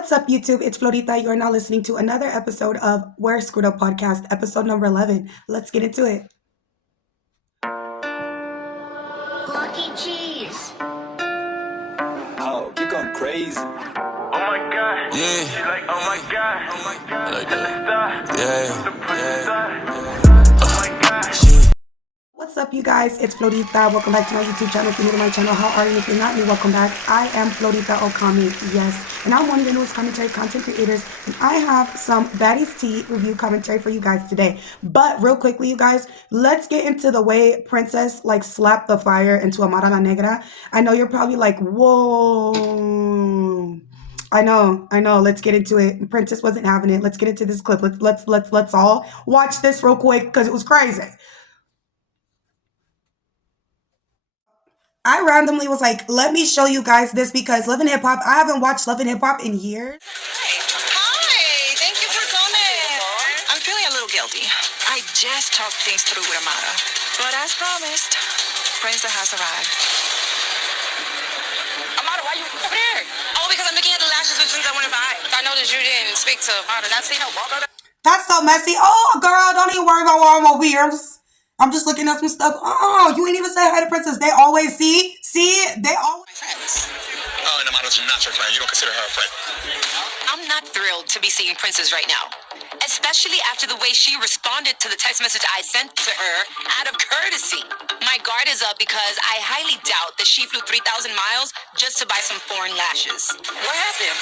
What's up, YouTube? It's Florita. You are now listening to another episode of We're Screwed Up Podcast, episode number 11. Let's get into it. Lucky cheese. Oh, you're going crazy. Oh my god. Yeah. She like, oh my god. Oh my god. Like The that. star. Yeah. The pretty Yeah. star. Oh my god. What's up, you guys? It's Florita. Welcome back to my YouTube channel. If you're new to my channel, how are you? If you're not new, welcome back. I am Florita Okami, yes. And I'm one of the newest commentary content creators. And I have some Baddies Tea review commentary for you guys today. But real quickly, you guys, let's get into the way Princess slapped the fire into Amara la Negra. I know you're probably like, whoa. I know. Let's get into it. Princess wasn't having it. Let's get into this clip. Let's all watch this real quick because it was crazy. I randomly was like, let me show you guys this because Love and Hip Hop, I haven't watched Love and Hip Hop in years. Hi, thank you for coming. I'm feeling a little guilty. I just talked things through with Amara. But as promised, Prince has arrived. Amara, why you over there? Oh, because I'm looking at the lashes which ones I want to buy. I noticed you didn't speak to Amara. That's That's so messy. Oh, girl, don't even worry about all my weirds. I'm just looking at some stuff. Oh, you ain't even say hi to Princess. They always see, they always. my friends. Oh, and Amara's not your friend. You don't consider her a friend. I'm not thrilled to be seeing Princess right now. Especially after the way she responded to the text message I sent to her out of courtesy. My guard is up because I highly doubt that she flew 3,000 miles just to buy some foreign lashes. What happened?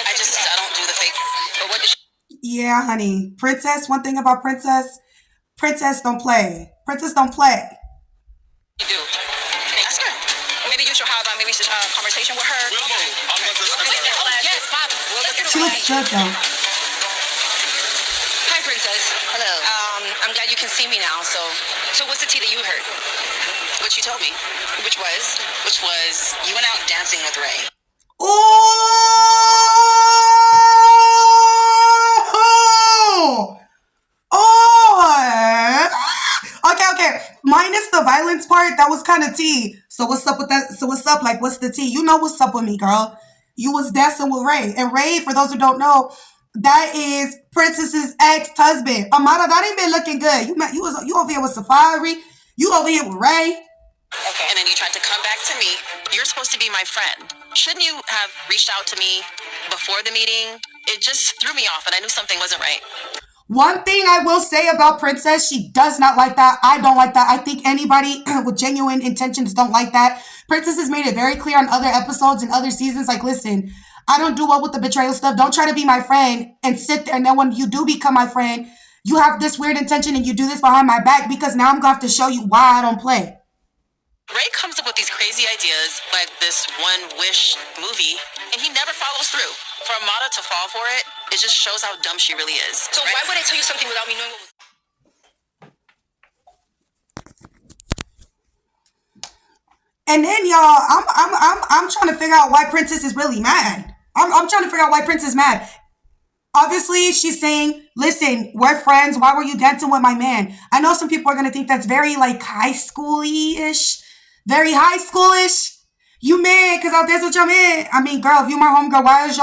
I don't do the fake. But what did she Yeah, honey. Princess, one thing about Princess don't play. Princess don't play. do? Ask her. Maybe you should have a conversation with her. We'll move. I'm going to Yes, Pop. She looks good, though. Hi, Princess. Hello. I'm glad you can see me now. So what's the tea that you heard? What you told me. Which was you went out dancing with Ray. Okay. Minus the violence part, that was kind of tea. So what's up with that? So what's up? What's the tea? You know what's up with me, girl. You was dancing with Ray. And Ray, for those who don't know, that is Princess's ex-husband. Amara, that ain't been looking good. You over here with Safari. You over here with Ray. Okay. And then you tried to come back to me. You're supposed to be my friend. Shouldn't you have reached out to me before the meeting? It just threw me off and I knew something wasn't right. One thing I will say about Princess, she does not like that. I don't like that. I think anybody with genuine intentions don't like that. Princess has made it very clear on other episodes and other seasons, listen, I don't do well with the betrayal stuff. Don't try to be my friend and sit there. And then when you do become my friend, you have this weird intention and you do this behind my back because now I'm going to have to show you why I don't play. Ray comes up with these crazy ideas like this One Wish movie, and he never follows through. For Amara to fall for it, it just shows how dumb she really is. So why would I tell you something without me knowing what was... And then y'all, I'm trying to figure out why Princess is really mad. I'm trying to figure out why Princess is mad. Obviously, she's saying, listen, we're friends. Why were you dancing with my man? I know some people are going to think that's very high school-ish. Very high schoolish. You mad because I was dancing with your man. I mean, girl, if you my homegirl, why is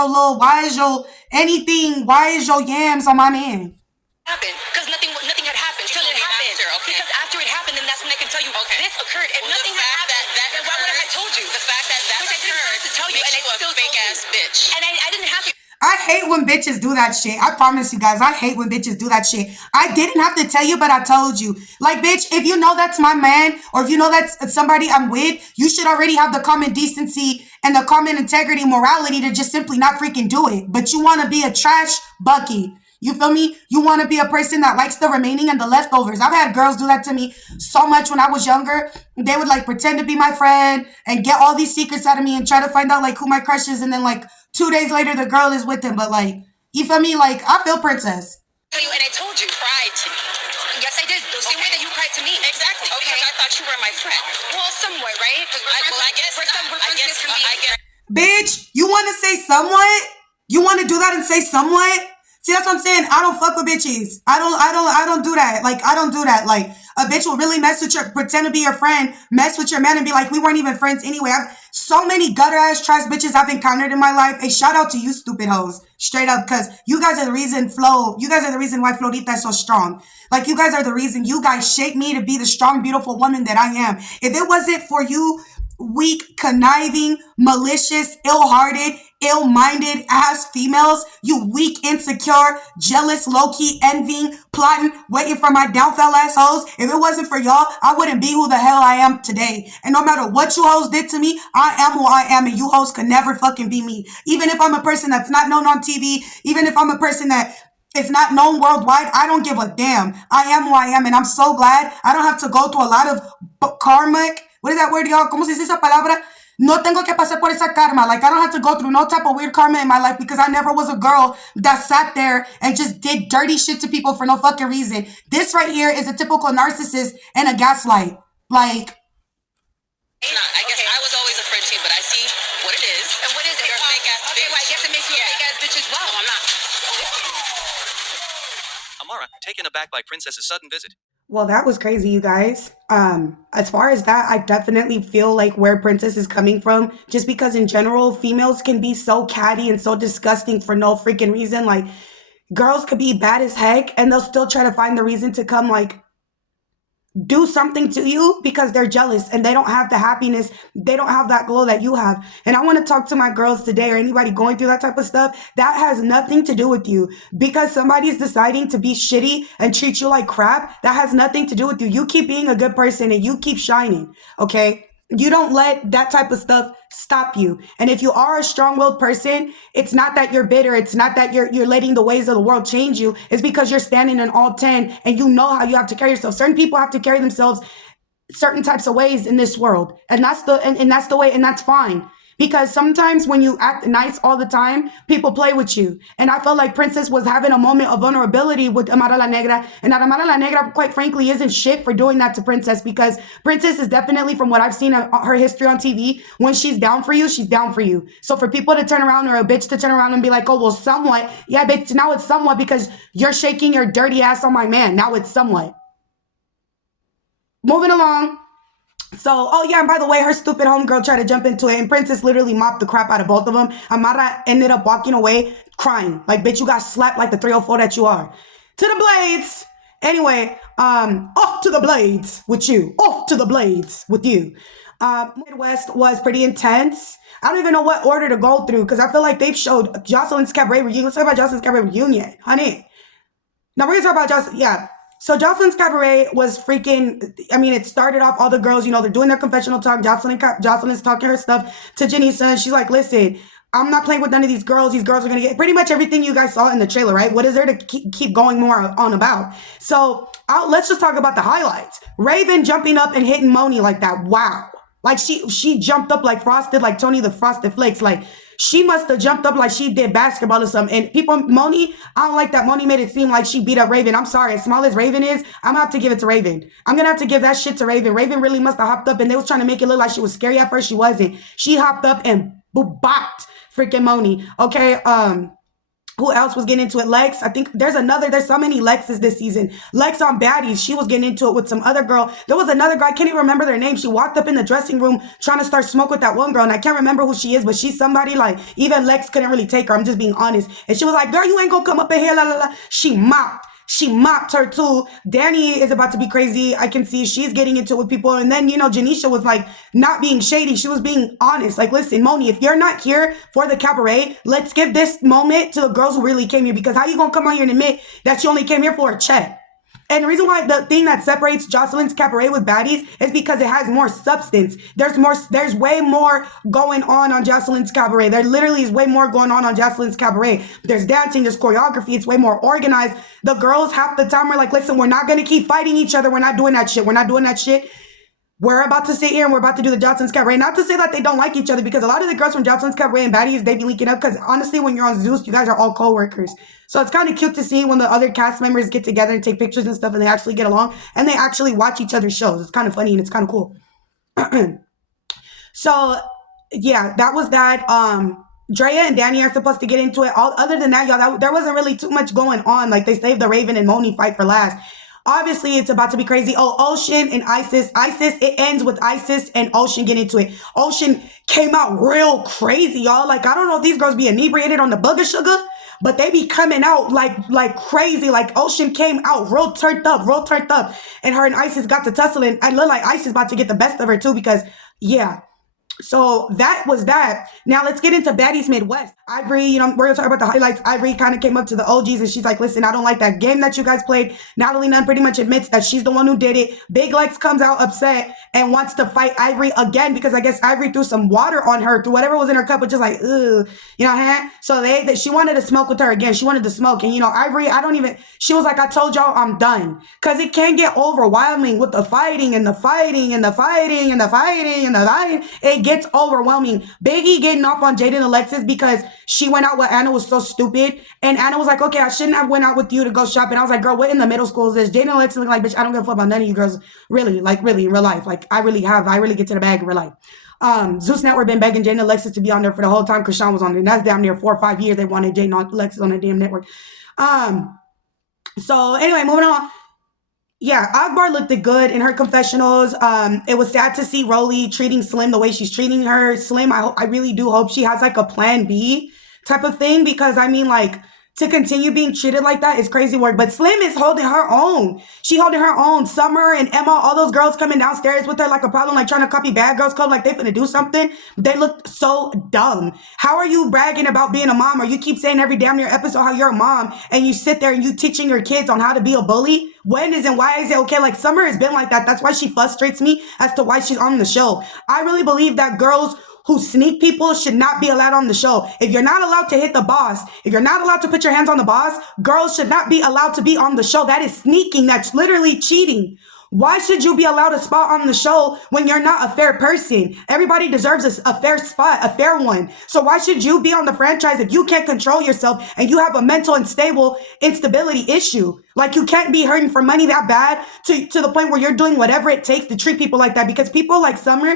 your yams on my man? happened? Because nothing had happened. Because it happened. Okay. Because after it happened, then that's when I can tell you, this occurred, and nothing had happened. Then why would I have told you? The fact that which I didn't have to tell you, and I still fake ass bitch. And I didn't have to. I hate when bitches do that shit. I promise you guys, I hate when bitches do that shit. I didn't have to tell you, but I told you. Bitch, if you know that's my man, or if you know that's somebody I'm with, you should already have the common decency and the common integrity, morality to just simply not freaking do it. But you want to be a trash bucky. You feel me? You want to be a person that likes the remaining and the leftovers. I've had girls do that to me so much when I was younger. They would pretend to be my friend and get all these secrets out of me and try to find out who my crush is. And then 2 days later, the girl is with him. But you feel me? I feel Princess. And I told you, cried to me. Yes, I did. The same way that you cried to me. Exactly. Okay. Because I thought you were my friend. Well, somewhat, right? I guess. Bitch, you want to say somewhat? You want to do that and say somewhat? See, that's what I'm saying. I don't fuck with bitches. I don't do that. I don't do that. A bitch will really pretend to be your friend, mess with your man and be like, we weren't even friends anyway. So many gutter ass trash bitches I've encountered in my life. A shout out to you stupid hoes. Straight up, because you guys are the reason why Florita is so strong. Like, you guys are the reason. You guys shape me to be the strong, beautiful woman that I am. If it wasn't for you weak, conniving, malicious, ill-hearted, ill-minded ass females, you weak, insecure, jealous, low-key, envying, plotting, waiting for my downfall assholes. If it wasn't for y'all, I wouldn't be who the hell I am today. And no matter what you hoes did to me, I am who I am, and you hoes could never fucking be me. Even if I'm a person that's not known on TV, even if I'm a person that is not known worldwide, I don't give a damn. I am who I am, and I'm so glad I don't have to go through a lot of karmic. What is that word, y'all? ¿Cómo se dice esa palabra? No tengo que pasar por esa karma. Like, I don't have to go through no type of weird karma in my life because I never was a girl that sat there and just did dirty shit to people for no fucking reason. This right here is a typical narcissist and a gaslight. Like, I guess I was always a friend too, but I see what it is. And what is it? You're a fake ass bitch. Okay, well, I guess it makes you a fake ass bitch as well. No, I'm not. Amara, taken aback by Princess's sudden visit. well, that was crazy, you guys. As far as that, I definitely feel like where Princess is coming from, just because in general, females can be so catty and so disgusting for no freaking reason. Like, girls could be bad as heck and they'll still try to find the reason to come, like, do something to you because they're jealous and they don't have the happiness, they don't have that glow that you have. And I want to talk to my girls today, or anybody going through that type of stuff. That has nothing to do with you. Because somebody's deciding to be shitty and treat you like crap, that has nothing to do with you. You keep being a good person and you keep shining, okay? You don't let that type of stuff stop you. And if you are a strong-willed person, it's not that you're bitter. It's not that you're letting the ways of the world change you. It's because you're standing in all 10 and you know how you have to carry yourself. Certain people have to carry themselves certain types of ways in this world. And that's the way, and that's fine. Because sometimes when you act nice all the time, people play with you. And I felt like Princess was having a moment of vulnerability with Amara La Negra. And that Amara La Negra, quite frankly, isn't shit for doing that to Princess. Because Princess is definitely, from what I've seen of her history on TV, when she's down for you, she's down for you. So for people to turn around, or a bitch to turn around and be like, oh, well, somewhat. Yeah, bitch, now it's somewhat because you're shaking your dirty ass on my man. Now it's somewhat. Moving along. So, oh yeah, and by the way, her stupid homegirl tried to jump into it, and Princess literally mopped the crap out of both of them. Amara ended up walking away crying. Like, bitch, you got slapped like the 304 that you are. To the blades! Anyway, off to the blades with you. Off to the blades with you. Midwest was pretty intense. I don't even know what order to go through, because I feel like they've showed Jocelyn's Cabaret reunion. Let's talk about Jocelyn's Cabaret reunion, honey. Now, we're going to talk about Jocelyn. Yeah. So Jocelyn's Cabaret was freaking, I mean, it started off, all the girls, you know, they're doing their confessional talk. Jocelyn is talking her stuff to Janisa, and she's like, listen, I'm not playing with none of these girls. These girls are going to get pretty much everything you guys saw in the trailer, right? What is there to keep going more on about? So let's just talk about the highlights. Raven jumping up and hitting Moni like that. Wow. Like she jumped up like Frosted, like Tony the Frosted Flakes. Like, she must have jumped up like she did basketball or something. And people, Moni, I don't like that Moni made it seem like she beat up Raven. I'm sorry. As small as Raven is, I'm going to have to give it to Raven. I'm going to have to give that shit to Raven. Raven really must have hopped up, and they was trying to make it look like she was scary at first. She wasn't. She hopped up and bopped freaking Moni. Okay, who else was getting into it? Lex. I think there's so many Lexes this season. Lex on Baddies. She was getting into it with some other girl. There was another girl. I can't even remember their name. She walked up in the dressing room trying to start smoke with that one girl. And I can't remember who she is, but she's somebody like, even Lex couldn't really take her. I'm just being honest. And she was like, girl, you ain't gonna come up in here, la, la, la. She mopped her too. Danny is about to be crazy. I can see she's getting into it with people. And then, you know, Janisha was like not being shady. She was being honest. Like, listen, Moni, if you're not here for the cabaret, let's give this moment to the girls who really came here. Because how you gonna come on here and admit that you only came here for a check? And the reason why the thing that separates Jocelyn's Cabaret with Baddies is because it has more substance. There's way more going on Jocelyn's Cabaret. There literally is way more going on Jocelyn's Cabaret. There's dancing, there's choreography. It's way more organized. The girls half the time are like, listen, we're not going to keep fighting each other. We're not doing that shit. We're not doing that shit. We're about to sit here and we're about to do the Jocelyn's Cabaret. Not to say that they don't like each other, because a lot of the girls from Jocelyn's Cabaret and Baddies, they be linking up. Because honestly, when you're on Zeus, you guys are all co-workers. So it's kind of cute to see when the other cast members get together and take pictures and stuff, and they actually get along and they actually watch each other's shows. It's kind of funny and it's kind of cool. So yeah, that was that. Drea and Danny are supposed to get into it. Other than that, y'all, there wasn't really too much going on. Like, they saved the Raven and Moni fight for last. Obviously, it's about to be crazy. Oh, Ocean and Isis. It ends with Isis and Ocean getting into it. Ocean came out real crazy, y'all. Like, I don't know if these girls be inebriated on the booger sugar, but they be coming out like crazy. Like, Ocean came out real turned up. And her and Isis got to tussling. I look like Isis about to get the best of her too because, yeah. So that was that. Now let's get into Baddies Midwest. Ivory, you know, we're gonna talk about the highlights. Ivory kind of came up to the OGs and she's like, listen, I don't like that game that you guys played. Natalie Nunn pretty much admits that she's the one who did it. Big Lex comes out upset and wants to fight Ivory again because I guess Ivory threw some water on her, threw whatever was in her cup, but just like, ugh, you know what I mean? So she wanted to smoke with her again. She wanted to smoke. And, you know, Ivory, she was like, I told y'all I'm done. Because it can get overwhelming with the fighting and the fighting and the fighting and the fighting and the fighting. It gets overwhelming. Biggie getting off on Jaden Alexis because she went out with Anna was so stupid. And Anna was like, okay, I shouldn't have went out with you to go shopping. I was like, girl, what in the middle school is this? Jaden Alexis looking like, bitch, I don't give a fuck about none of you girls. Really, like really in real life. Like I really get to the bag in real life. Zeus Network been begging Jaden Alexis to be on there for the whole time Krishan was on there. And that's damn near 4 or 5 years they wanted Jaden Alexis on the damn network. So anyway, moving on. Yeah, Akbar looked good in her confessionals. It was sad to see Rolly treating Slim the way she's treating her. Slim, I really do hope she has like a plan B type of thing because I mean like to continue being treated like that is crazy work. But Slim is holding her own. She holding her own. Summer and Emma, all those girls coming downstairs with her like a problem, like trying to copy Bad Girls Club, like they finna do something. They look so dumb. How are you bragging about being a mom or you keep saying every damn near episode how you're a mom and you sit there and you teaching your kids on how to be a bully? When is and why is it okay? Like Summer has been like that. That's why she frustrates me as to why she's on the show. I really believe that girls who sneak people should not be allowed on the show. If you're not allowed to hit the boss, if you're not allowed to put your hands on the boss, girls should not be allowed to be on the show. That is sneaking. That's literally cheating. Why should you be allowed a spot on the show when you're not a fair person? Everybody deserves a fair spot, a fair one. So why should you be on the franchise if you can't control yourself and you have a mental instability issue? Like you can't be hurting for money that bad to the point where you're doing whatever it takes to treat people like that because people like Summer,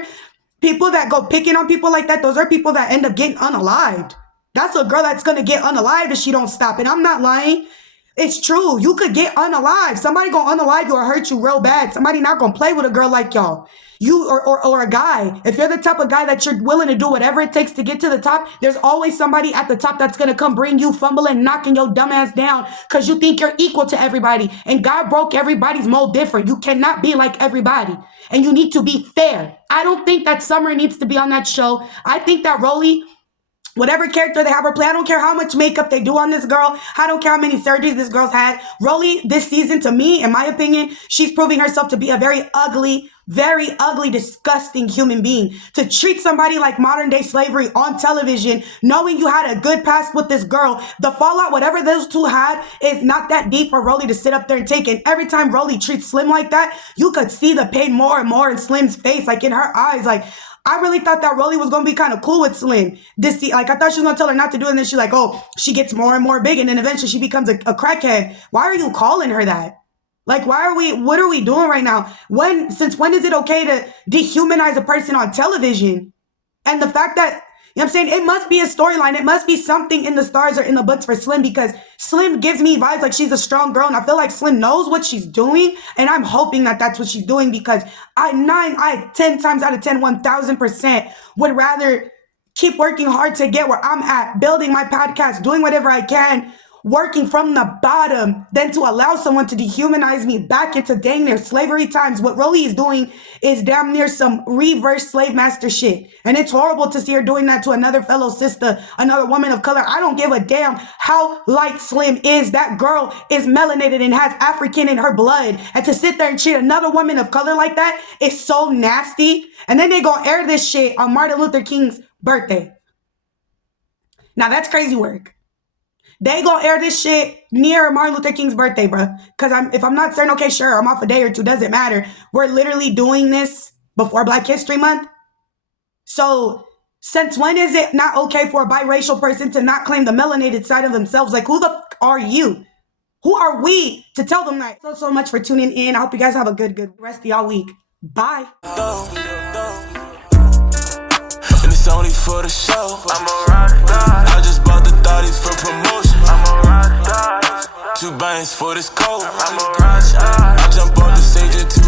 people that go picking on people like that, those are people that end up getting unalived. That's a girl that's going to get unalived if she don't stop. And I'm not lying. It's true. You could get unalived. Somebody going to unalive you or hurt you real bad. Somebody not going to play with a girl like y'all. You or a guy. If you're the type of guy that you're willing to do whatever it takes to get to the top, there's always somebody at the top that's going to come bring you fumbling, knocking your dumb ass down because you think you're equal to everybody. And God broke everybody's mold different. You cannot be like everybody. And you need to be fair. I don't think that Summer needs to be on that show. I think that Rolly, whatever character they have her play, I don't care how much makeup they do on this girl. I don't care how many surgeries this girl's had. Rolly, this season, to me, in my opinion, she's proving herself to be a very ugly, disgusting human being. To treat somebody like modern day slavery on television, knowing you had a good past with this girl, the fallout, whatever those two had, is not that deep for Rolly to sit up there and take. And every time Rolly treats Slim like that, you could see the pain more and more in Slim's face, like in her eyes. Like, I really thought that Rolly was going to be kind of cool with Slim. Like, I thought she was going to tell her not to do it. And then she's like, oh, she gets more and more big. And then eventually she becomes a crackhead. Why are you calling her that? Like, what are we doing right now? Since when is it okay to dehumanize a person on television? And the fact that, you know what I'm saying? It must be a storyline. It must be something in the stars or in the books for Slim because Slim gives me vibes like she's a strong girl. And I feel like Slim knows what she's doing. And I'm hoping that that's what she's doing because I 10 times out of 10, 1000% would rather keep working hard to get where I'm at, building my podcast, doing whatever I can, working from the bottom, than to allow someone to dehumanize me back into dang near slavery times. What Rolly is doing is damn near some reverse slave master shit. And it's horrible to see her doing that to another fellow sister, another woman of color. I don't give a damn how light Slim is. That girl is melanated and has African in her blood. And to sit there and treat another woman of color like that is so nasty. And then they gonna air this shit on Martin Luther King's birthday. Now that's crazy work. They gonna air this shit near Martin Luther King's birthday, bro. Because if I'm not certain, okay, sure, I'm off a day or two, doesn't matter. We're literally doing this before Black History Month. So since when is it not okay for a biracial person to not claim the melanated side of themselves? Like, who the f are you? Who are we to tell them that? So much for tuning in. I hope you guys have a good rest of y'all week. Bye. And it's only for the show. I'm a rockstar. I just bought the thotties for promotion. I'm a rockstar. 2 bands for this coat. I'm a rockstar. I jump on the stage in 2